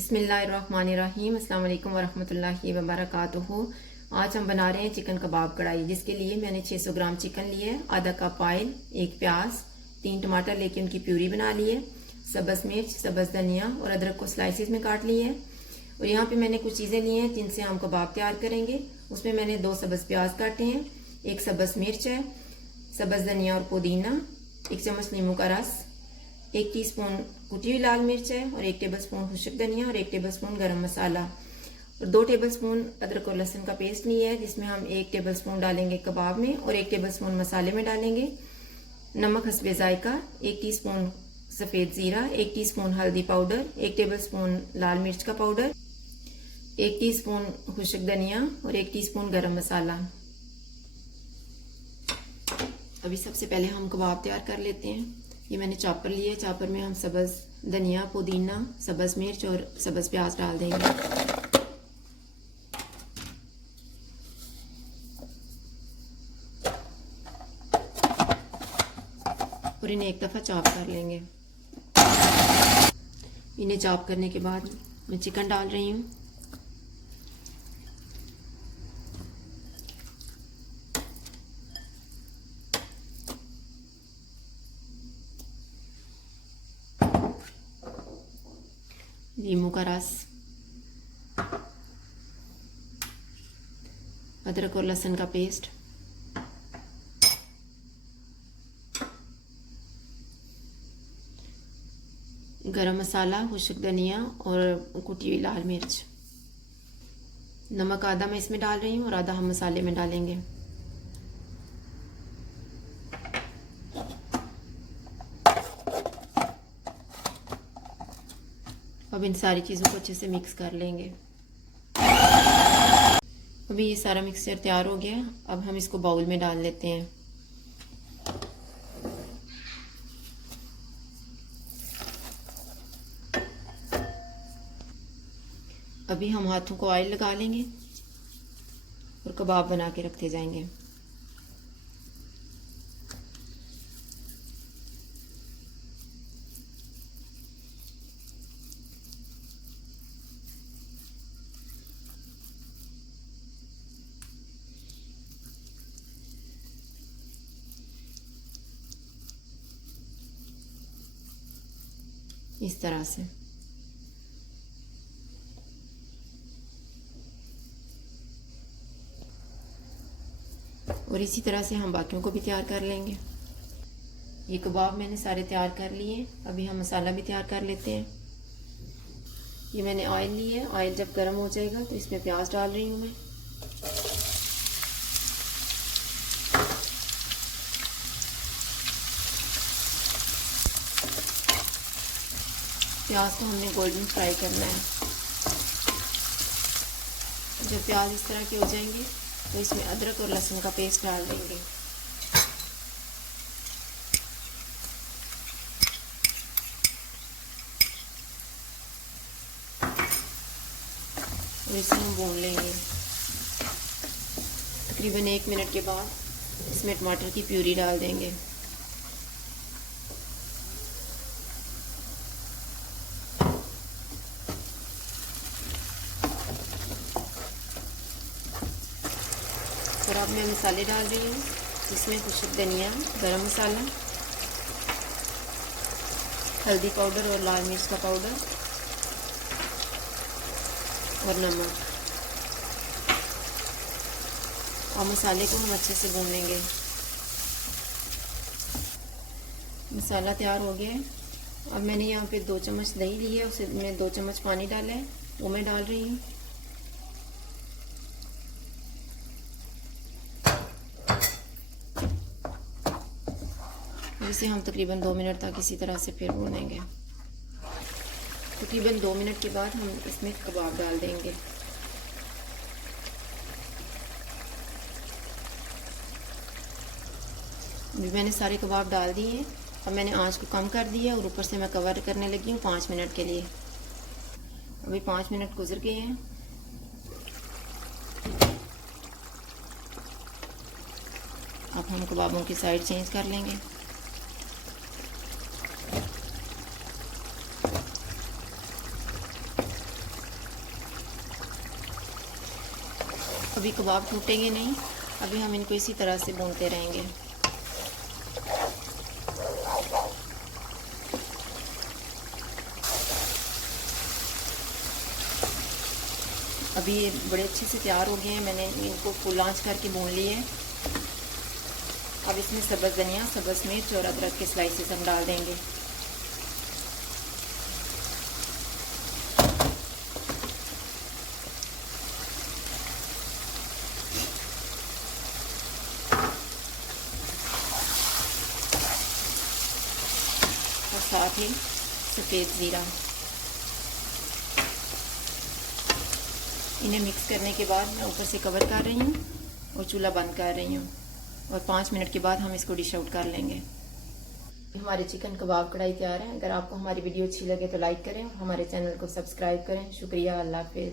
बिस्मिल्लाहिर्रहमानिर्रहीम अस्सलाम वालेकुम वरहमतुल्लाहि वबरकातुहू। आज हम बना रहे हैं चिकन कबाब कढ़ाई, जिसके लिए मैंने 600 ग्राम चिकन लिया है, आधा कप ऑयल, एक प्याज, 3 टमाटर लेके उनकी प्यूरी बना ली है, सब्ज़ मिर्च, सब्ज़ धनिया और अदरक को स्लाइसिस में काट लिए है। और यहाँ पे मैंने कुछ चीज़ें ली हैं जिनसे हम कबाब तैयार करेंगे। उसमें मैंने 2 सब्ज़ प्याज काटे हैं, एक सब्ज़ मिर्च है, सब्ज़ धनिया और पुदीना, 1 चम्मच नींबू का रस, 1 टीस्पून कुटी हुई लाल मिर्च है और 1 टेबलस्पून खुशक धनिया और 1 टेबलस्पून गरम मसाला और 2 टेबलस्पून अदरक और लहसुन का पेस्ट लिया है, जिसमें हम 1 टेबलस्पून डालेंगे कबाब में और 1 टेबलस्पून मसाले में डालेंगे। नमक हस्बे जायका, 1 टीस्पून सफ़ेद ज़ीरा, 1 टीस्पून हल्दी पाउडर, 1 टेबलस्पून लाल मिर्च का पाउडर, 1 टीस्पून खुशक धनिया और 1 टीस्पून गरम मसाला। अभी सबसे पहले हम कबाब तैयार कर लेते हैं। ये मैंने चॉपर लिया है, चॉपर में हम सब्ज़ धनिया, पुदीना, सब्ज़ मिर्च और सब्ज़ प्याज डाल देंगे और इन्हें एक दफ़ा चॉप कर लेंगे। इन्हें चॉप करने के बाद मैं चिकन डाल रही हूँ। नींबू का रस, अदरक और लहसुन का पेस्ट, गरम मसाला, खुशक धनिया और कुटी हुई लाल मिर्च। नमक आधा मैं इसमें डाल रही हूँ और आधा हम मसाले में डालेंगे। अब इन सारी चीज़ों को अच्छे से मिक्स कर लेंगे। अभी ये सारा मिक्सचर तैयार हो गया। अब हम इसको बाउल में डाल लेते हैं। अभी हम हाथों को ऑयल लगा लेंगे और कबाब बना के रखते जाएंगे। इस तरह से और इसी तरह से हम बाकियों को भी तैयार कर लेंगे। ये कबाब मैंने सारे तैयार कर लिए। अभी हम मसाला भी तैयार कर लेते हैं। ये मैंने ऑयल ली है। ऑयल जब गर्म हो जाएगा तो इसमें प्याज डाल रही हूँ मैं। प्याज को हमने गोल्डन फ्राई करना है। जब प्याज इस तरह के हो जाएंगे तो इसमें अदरक और लहसुन का पेस्ट डाल देंगे। और इसे हम भून लेंगे। तकरीबन 1 मिनट के बाद इसमें टमाटर की प्यूरी डाल देंगे। और अब मैं मसाले डाल रही हूँ, जिसमें खुशक धनिया, गरम मसाला, हल्दी पाउडर और लाल मिर्च का पाउडर और नमक। और मसाले को हम अच्छे से भून लेंगे। मसाला तैयार हो गया है। अब मैंने यहाँ पे 2 चम्मच दही ली है, उसे मैं 2 चम्मच पानी डाला है, वो मैं डाल रही हूँ। इसे हम तकरीबन 2 मिनट तक इसी तरह से फिर भूनेंगे। तकरीबन 2 मिनट के बाद हम इसमें कबाब डाल देंगे। अभी मैंने सारे कबाब डाल दिए हैं। अब मैंने आंच को कम कर दिया और ऊपर से मैं कवर करने लगी हूँ 5 मिनट के लिए। अभी 5 मिनट गुजर गए हैं। अब हम कबाबों की साइड चेंज कर लेंगे। अभी कबाब टूटेंगे नहीं, अभी हम इनको इसी तरह से भूनते रहेंगे। अभी ये बड़े अच्छे से तैयार हो गए हैं, मैंने इनको फुल आंच करके भून लिए। अब इसमें सब्ज़ धनिया, सब्ज़ मिर्च और अदरक के स्लाइसेस हम डाल देंगे। और साथ ही सफ़ेद ज़ीरा। इन्हें मिक्स करने के बाद मैं ऊपर से कवर कर रही हूँ और चूल्हा बंद कर रही हूँ, और 5 मिनट के बाद हम इसको डिश आउट कर लेंगे। हमारे चिकन कबाब कढ़ाई तैयार है। अगर आपको हमारी वीडियो अच्छी लगे तो लाइक करें और हमारे चैनल को सब्सक्राइब करें। शुक्रिया, अल्लाह हाफ़िज़।